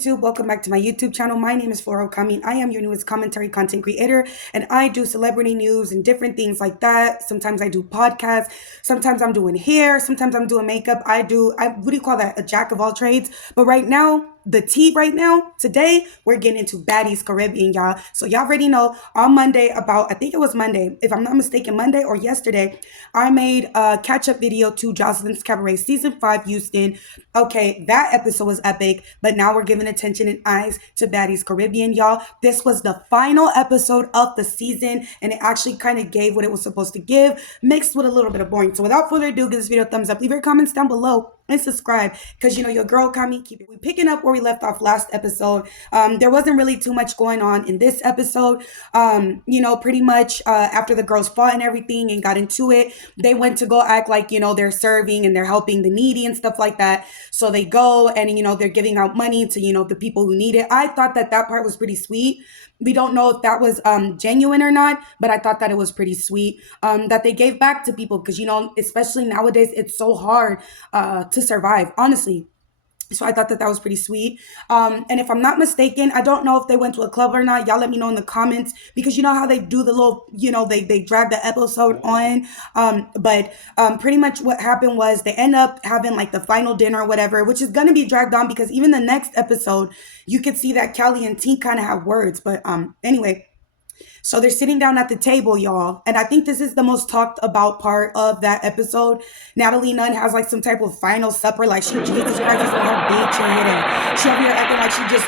YouTube? Welcome back to my YouTube channel. My name is Flora Okami. I am your newest commentary content creator, and I do celebrity news and different things like that. Sometimes I do podcasts. Sometimes I'm doing hair. Sometimes I'm doing makeup. What do you call that? A jack of all trades. But right now, today, we're getting into Baddies Caribbean, y'all. So y'all already know on Monday I think it was Monday, if I'm not mistaken, Monday or yesterday, I made a catch-up video to Jocelyn's Cabaret Season 5 Houston. Okay, that episode was epic, but now we're giving attention and eyes to Baddies Caribbean, y'all. This was the final episode of the season, and it actually kind of gave what it was supposed to give, mixed with a little bit of boring. So without further ado, give this video a thumbs up, leave your comments down below, and subscribe, because you know your girl Kami keep it. We picking up where we left off last episode. There wasn't really too much going on in this episode. Pretty much after the girls fought and everything and got into it, they went to go act like, they're serving and they're helping the needy and stuff like that. So they go and, they're giving out money to, the people who need it. I thought that part was pretty sweet. We don't know if that was genuine or not, but I thought that it was pretty sweet that they gave back to people because, especially nowadays, it's so hard to survive, honestly. So I thought that was pretty sweet. And if I'm not mistaken, I don't know if they went to a club or not. Y'all let me know in the comments, because you know how they do the little, they drag the episode on. But pretty much what happened was they end up having like the final dinner or whatever, which is going to be dragged on because even the next episode, you could see that Kelly and T kind of have words. But anyway. So they're sitting down at the table, y'all. And I think this is the most talked about part of that episode. Natalie Nunn has like some type of final supper. Like Jesus Christ, is on her bitch and she over here acting like she just,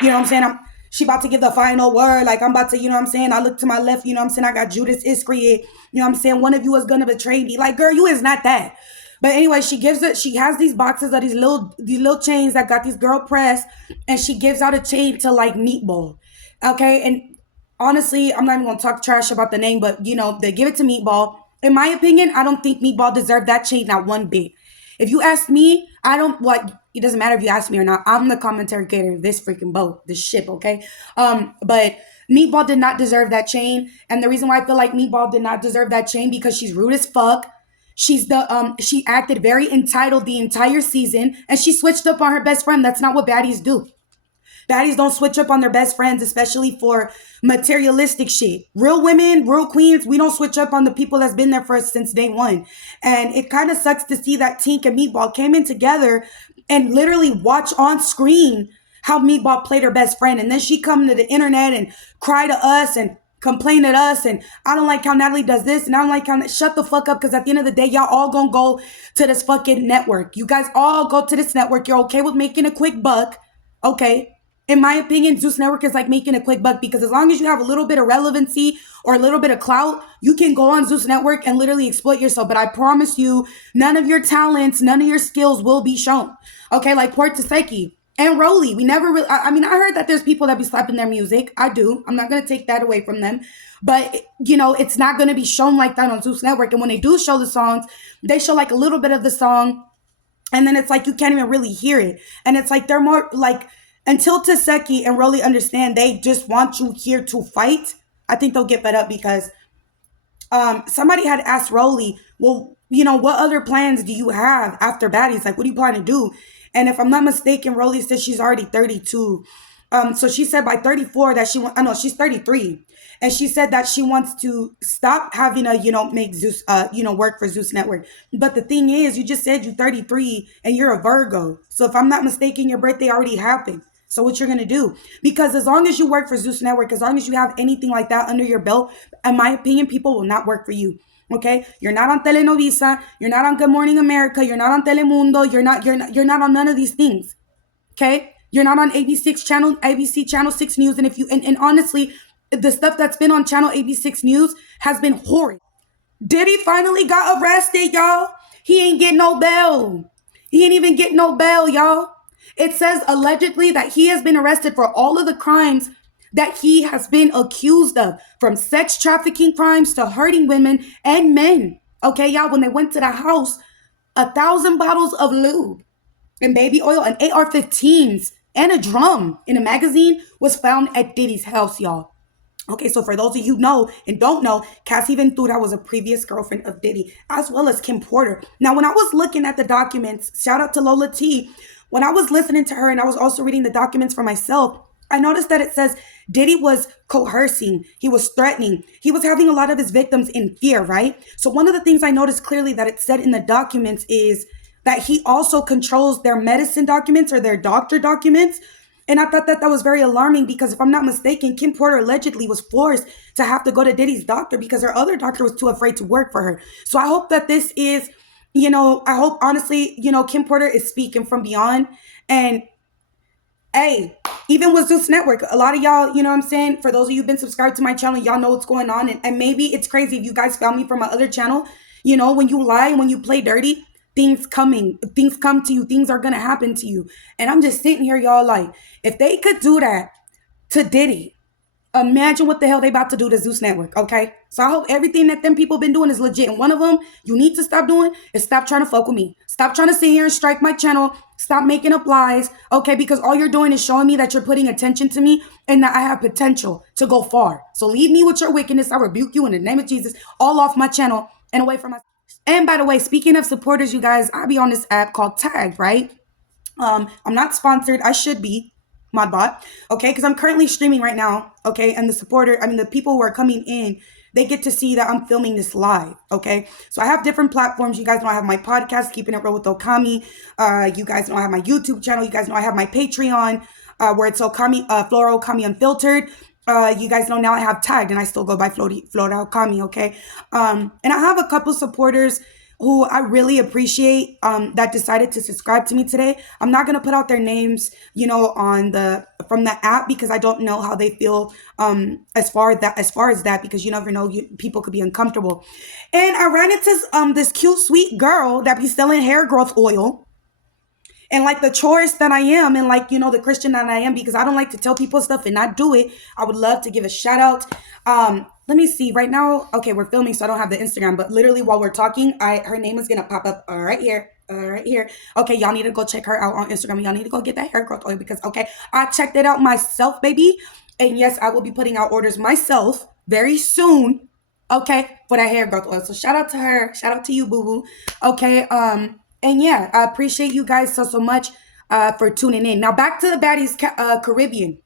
you know what I'm saying? She about to give the final word. Like I'm about to, you know what I'm saying? I look to my left, you know what I'm saying? I got Judas Iscariot. You know what I'm saying? One of you is going to betray me. Like, girl, you is not that. But anyway, she has these boxes of these little chains that got these girl pressed. And she gives out a chain to like Meatball. Okay. And honestly, I'm not even going to talk trash about the name, but, they give it to Meatball. In my opinion, I don't think Meatball deserved that chain, not one bit. If you ask me, it doesn't matter if you ask me or not. I'm the commentary creator of this freaking boat, this ship, okay? But Meatball did not deserve that chain. And the reason why I feel like Meatball did not deserve that chain, because she's rude as fuck. She acted very entitled the entire season, and she switched up on her best friend. That's not what baddies do. Baddies don't switch up on their best friends, especially for materialistic shit. Real women, real queens, we don't switch up on the people that's been there for us since day one. And it kind of sucks to see that Tink and Meatball came in together and literally watch on screen how Meatball played her best friend. And then she come to the internet and cry to us and complain at us, and I don't like how Natalie does this, and I don't like how shut the fuck up, because at the end of the day, y'all all gonna go to this fucking network. You guys all go to this network. You're okay with making a quick buck, okay? In my opinion, Zeus Network is like making a quick buck, because as long as you have a little bit of relevancy or a little bit of clout, you can go on Zeus Network and literally exploit yourself. But I promise you, none of your talents, none of your skills will be shown. Okay, like Port Taseki and Rolly. We never really, I heard that there's people that be slapping their music. I do. I'm not going to take that away from them. But, it's not going to be shown like that on Zeus Network. And when they do show the songs, they show like a little bit of the song. And then it's like you can't even really hear it. And it's like they're more like, until Taseki and Rolly understand they just want you here to fight, I think they'll get fed up, because somebody had asked Rolly, well, what other plans do you have after Baddies? Like, what do you plan to do? And if I'm not mistaken, Rolly said she's already 32. So she said by 34 that she's 33. And she said that she wants to stop having to, make Zeus, work for Zeus Network. But the thing is, you just said you're 33 and you're a Virgo. So if I'm not mistaken, your birthday already happened. So what you're going to do? Because as long as you work for Zeus Network, as long as you have anything like that under your belt, in my opinion, people will not work for you. Okay? You're not on Telenovisa. You're not on Good Morning America. You're not on Telemundo. You're not on none of these things. Okay? You're not on ABC Channel 6 News. And honestly, the stuff that's been on Channel ABC News has been horrid. Diddy finally got arrested, y'all. He ain't get no bail. He ain't even get no bail, y'all. It says allegedly that he has been arrested for all of the crimes that he has been accused of, from sex trafficking crimes to hurting women and men. Okay, y'all, when they went to the house, 1,000 bottles of lube and baby oil and AR-15s and a drum in a magazine was found at Diddy's house, y'all. Okay, so for those of you who know and don't know, Cassie Ventura was a previous girlfriend of Diddy, as well as Kim Porter. Now, when I was looking at the documents, shout out to Lola T, When I was listening to her and I was also reading the documents for myself, I noticed that it says Diddy was coercing, he was threatening, he was having a lot of his victims in fear, right? So one of the things I noticed clearly that it said in the documents is that he also controls their medicine documents or their doctor documents. And I thought that that was very alarming because if I'm not mistaken, Kim Porter allegedly was forced to have to go to Diddy's doctor because her other doctor was too afraid to work for her. So I hope that this is, I hope honestly, Kim Porter is speaking from beyond. And hey, even with Zeus Network, a lot of y'all, you know what I'm saying? For those of you who've been subscribed to my channel, y'all know what's going on. And maybe it's crazy if you guys found me from my other channel. When you lie, when you play dirty, things come to you, things are gonna happen to you. And I'm just sitting here, y'all, like, if they could do that to Diddy, imagine what the hell they about to do to Zeus Network, okay? So I hope everything that them people been doing is legit. And one of them you need to stop doing is stop trying to fuck with me. Stop trying to sit here and strike my channel. Stop making up lies, okay? Because all you're doing is showing me that you're putting attention to me and that I have potential to go far. So leave me with your wickedness. I rebuke you in the name of Jesus, all off my channel and away from my... And by the way, speaking of supporters, you guys, I be on this app called Tag, right? I'm not sponsored. I should be. Modbot, okay, because I'm currently streaming right now, okay, and the people who are coming in, they get to see that I'm filming this live, okay. So I have different platforms. You guys know I have my podcast, Keeping It Real with Okami. You guys know I have my YouTube channel. You guys know I have my Patreon, where it's Okami, Flora Okami Unfiltered. You guys know now I have Tagged, and I still go by Flora Okami, okay. And I have a couple supporters who I really appreciate that decided to subscribe to me today. I'm not gonna put out their names, from the app because I don't know how they feel as far as that because you never know, people could be uncomfortable. And I ran into this cute sweet girl that be selling hair growth oil. And like the tourist that I am, and the Christian that I am, because I don't like to tell people stuff and not do it, I would love to give a shout out. Let me see right now. Okay, we're filming, so I don't have the Instagram, but literally while we're talking, her name is gonna pop up right here. Right here. Okay, y'all need to go check her out on Instagram. Y'all need to go get that hair growth oil because, okay, I checked it out myself, baby. And yes, I will be putting out orders myself very soon, okay, for that hair growth oil. So shout out to her. Shout out to you, boo-boo. Okay, and yeah, I appreciate you guys so much for tuning in. Now back to the Baddies Caribbean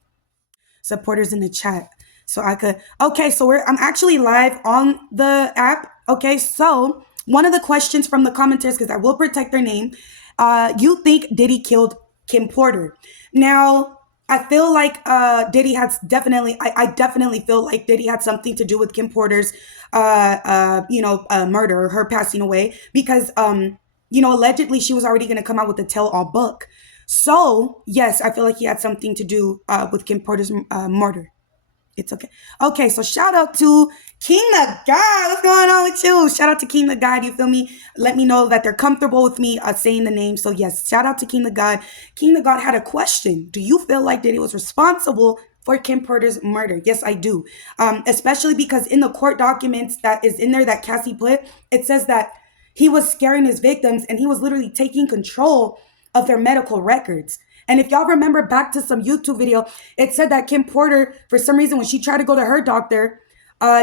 supporters in the chat. So I'm actually live on the app. Okay, so one of the questions from the commenters, because I will protect their name, you think Diddy killed Kim Porter. Now, I feel like Diddy has definitely, I definitely feel like Diddy had something to do with Kim Porter's, murder, her passing away, because, allegedly she was already going to come out with a tell-all book. So, yes, I feel like he had something to do with Kim Porter's murder. It's okay. Okay, so shout out to King the God. What's going on with you? Shout out to King the God. You feel me? Let me know that they're comfortable with me saying the name. So yes, shout out to King the God. King the God had a question. Do you feel like Diddy was responsible for Kim Porter's murder? Yes, I do. Especially because in the court documents that is in there that Cassie put, it says that he was scaring his victims and he was literally taking control of their medical records. And if y'all remember back to some YouTube video, it said that Kim Porter, for some reason, when she tried to go to her doctor,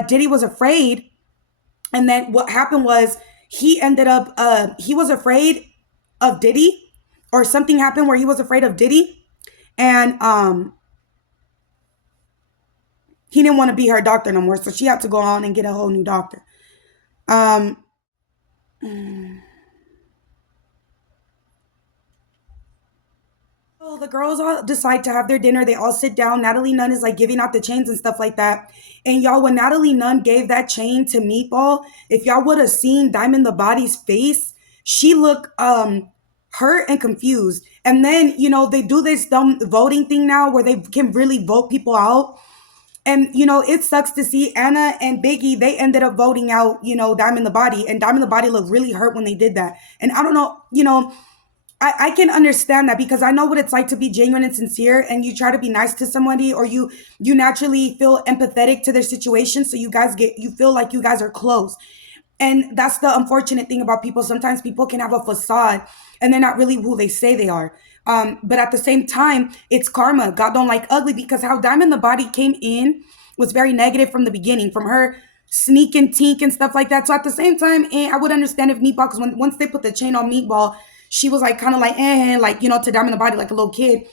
Diddy was afraid. And then what happened was he ended up, he was afraid of Diddy, or something happened where he was afraid of Diddy. And he didn't want to be her doctor no more. So she had to go on and get a whole new doctor. So the girls all decide to have their dinner. They all sit down. Natalie Nunn is like giving out the chains and stuff like that. And y'all, when Natalie Nunn gave that chain to Meatball, if y'all would have seen Diamond the Body's face, she looked hurt and confused. And then, they do this dumb voting thing now where they can really vote people out. And, it sucks to see Anna and Biggie, they ended up voting out, Diamond the Body. And Diamond the Body looked really hurt when they did that. And I don't know, I can understand that because I know what it's like to be genuine and sincere and you try to be nice to somebody or you naturally feel empathetic to their situation. So you feel like you guys are close. And that's the unfortunate thing about people. Sometimes people can have a facade and they're not really who they say they are. But at the same time, it's karma. God don't like ugly because how Diamond the Body came in was very negative from the beginning, from her sneak and tink and stuff like that. So at the same time, I would understand if Meatball, because once they put the chain on Meatball, she was like kind of like, like, to Diamond the Body like a little kid.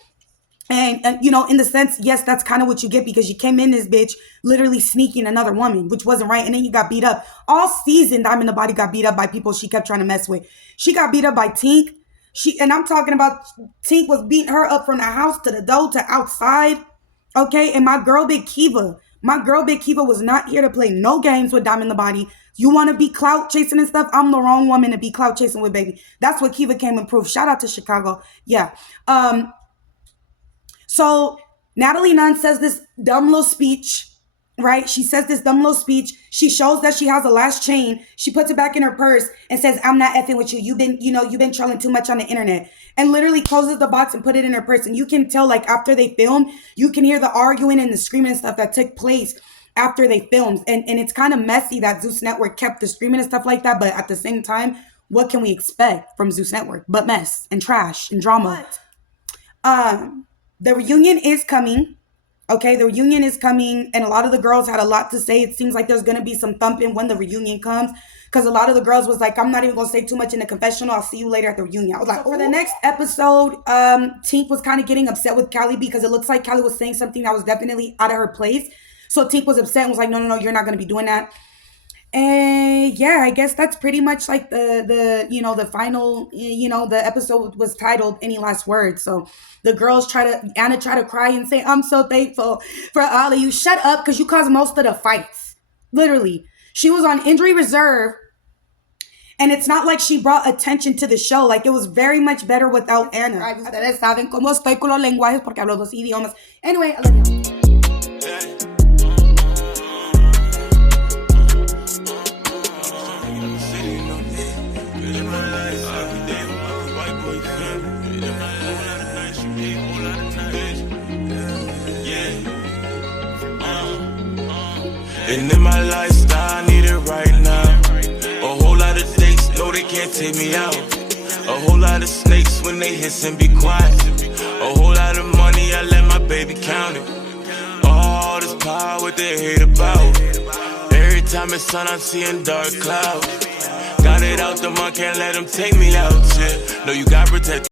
And, in the sense, yes, that's kind of what you get because you came in this bitch literally sneaking another woman, which wasn't right. And then you got beat up. All season, Diamond the Body got beat up by people she kept trying to mess with. She got beat up by Tink. And I'm talking about Tink was beating her up from the house to the door to outside. Okay. And my girl, Big Kiva was not here to play no games with Diamond the Body. You want to be clout chasing and stuff? I'm the wrong woman to be clout chasing with, baby. That's what Kiva came and proved. Shout out to Chicago. Yeah. So Natalie Nunn says this dumb little speech, right? She says this dumb little speech. She shows that she has a last chain. She puts it back in her purse and says, I'm not effing with you. You've been trolling too much on the internet, and literally closes the box and put it in her purse. And you can tell, like, after they filmed, you can hear the arguing and the screaming and stuff that took place after they filmed. And it's kind of messy that Zeus Network kept the screaming and stuff like that. But at the same time, what can we expect from Zeus Network but mess and trash and drama? The reunion is coming. Okay, the reunion is coming, and a lot of the girls had a lot to say. It seems like there's going to be some thumping when the reunion comes, because a lot of the girls was like, I'm not even going to say too much in the confessional. I'll see you later at the reunion. I was like, for the next episode, Tink was kind of getting upset with Callie because it looks like Callie was saying something that was definitely out of her place. So Tink was upset and was like, no, you're not going to be doing that. And yeah, I guess that's pretty much like the final, the episode was titled Any Last Words. So the girls Anna try to cry and say, I'm so thankful for all of you. Shut up, because you caused most of the fights. Literally. She was on injury reserve, and it's not like she brought attention to the show. Like, it was very much better without Anna. Ustedes saben cómo estoy con los lenguajes porque hablo dos idiomas. Anyway, I love you. And in my lifestyle, I need it right now. A whole lot of dates, no, they can't take me out. A whole lot of snakes when they hiss and be quiet. A whole lot of money, I let my baby count it. All this power, what they hate about. Every time it's sun, I'm seeing dark clouds. Got it out the mud, can't let them take me out, shit. No, you got protect.